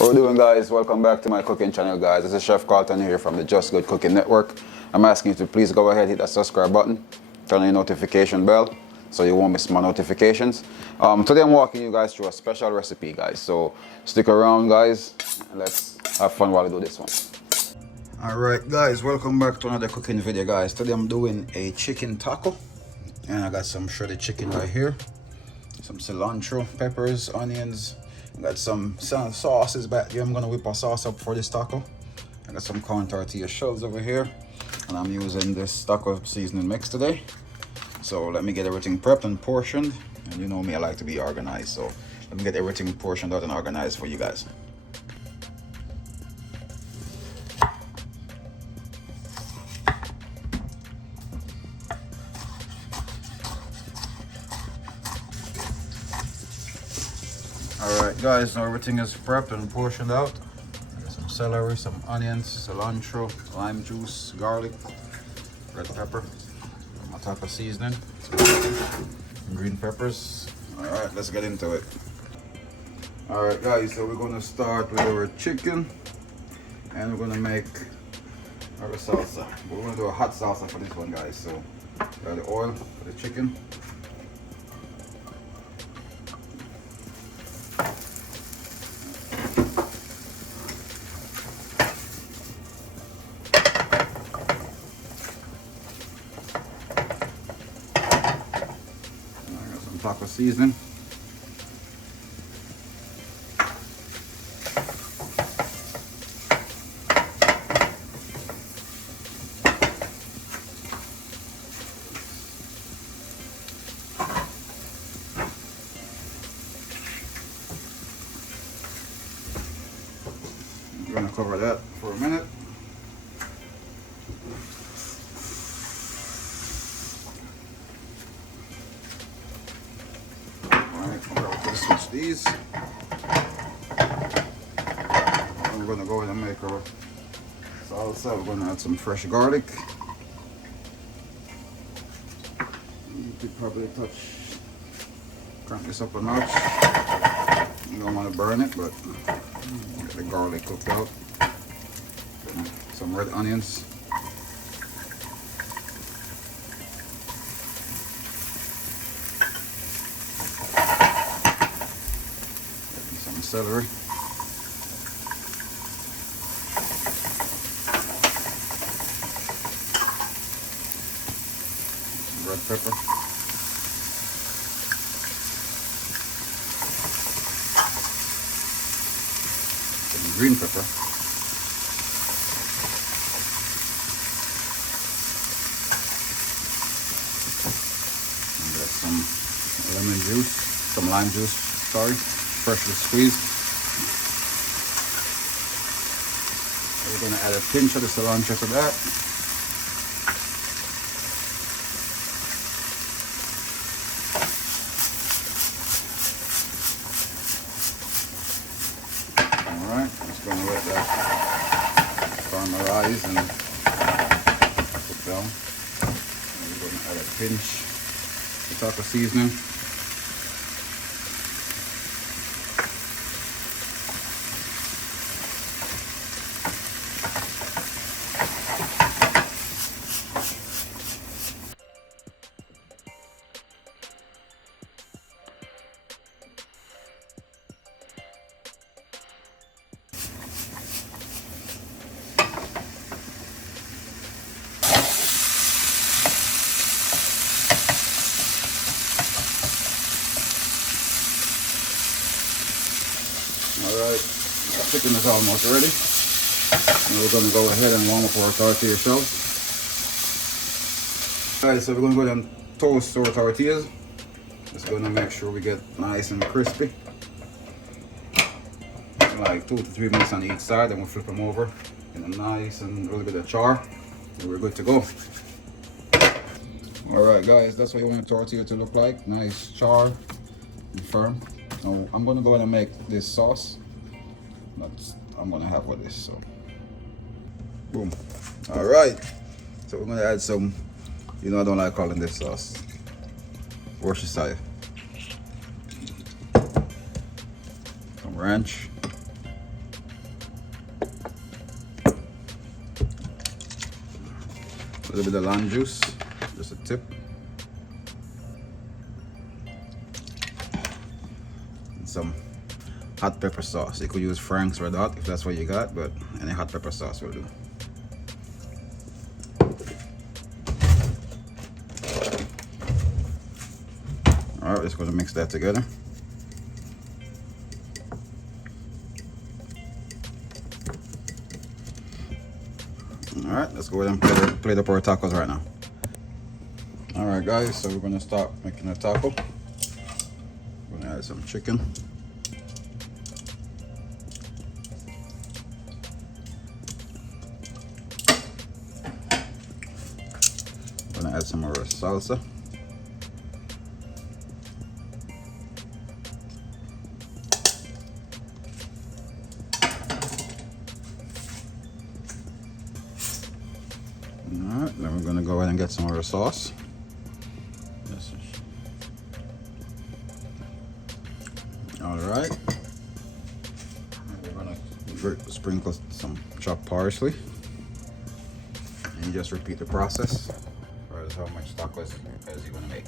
What we doing, guys? Welcome back to my cooking channel, guys. This is Chef Carlton here from the Just Good Cooking Network. I'm asking you to please go ahead, hit that subscribe button, turn on your notification bell so you won't miss my notifications. Today I'm walking you guys through a special recipe, guys. So stick around, guys, and let's have fun while we do this one. Alright, guys, welcome back to another cooking video, guys. Today I'm doing a chicken taco, and I got some shredded chicken right here, some cilantro, peppers, onions. I got some sauces back here. I'm gonna whip a sauce up for this taco. I got some corn tortilla shells over here, and I'm using this taco seasoning mix today. So let me get everything prepped and portioned. And you know me, I like to be organized. So let me get everything portioned out and organized for you guys. Alright guys, now everything is prepped and portioned out. I got some celery, some onions, cilantro, lime juice, garlic, red pepper, my taco seasoning, some green peppers. Alright, let's get into it. Alright guys, so we're going to start with our chicken, and we're going to make our salsa. We're going to do a hot salsa for this one, guys. So got the oil for the chicken. Taco seasoning. I'm going to cover that for a minute. Switch these. We're going to go ahead and make our salsa. We're going to add some fresh garlic. You could probably crank this up a notch. You don't want to burn it, but get the garlic cooked out. Some red onions. Celery. Red pepper. Some green pepper. And got some lemon juice, some lime juice, sorry. Freshly squeezed. We're going to add a pinch of the cilantro to that. Alright, just going to let that caramelize and cook down. And we're going to add a pinch of taco seasoning. Alright, chicken is almost ready. And we're going to go ahead and warm up our tortilla shells. Alright, so we're going to go ahead and toast our tortillas. Just going to make sure we get nice and crispy. Like 2 to 3 minutes on each side, then we'll flip them over in a nice and a little bit of char. And we're good to go. Alright guys, that's what you want a tortilla to look like. Nice char and firm. Now I'm going to go ahead and make this sauce. I'm going to have with this, so boom. Alright, so we're going to add some, you know I don't like calling this sauce, Worcestershire. Some ranch. A little bit of lime juice, just a tip. And some hot pepper sauce. You could use Frank's Red Hot if that's what you got, but any hot pepper sauce will do. Alright, just going to mix that together. Alright, let's go ahead and plate up our tacos right now. Alright guys, so we're going to start making a taco. We're going to add some chicken. We're going to add some more salsa. Alright, then we're going to go ahead and get some more sauce. Alright, we're going to sprinkle some chopped parsley and just repeat the process as far as how much tacos you're going to make.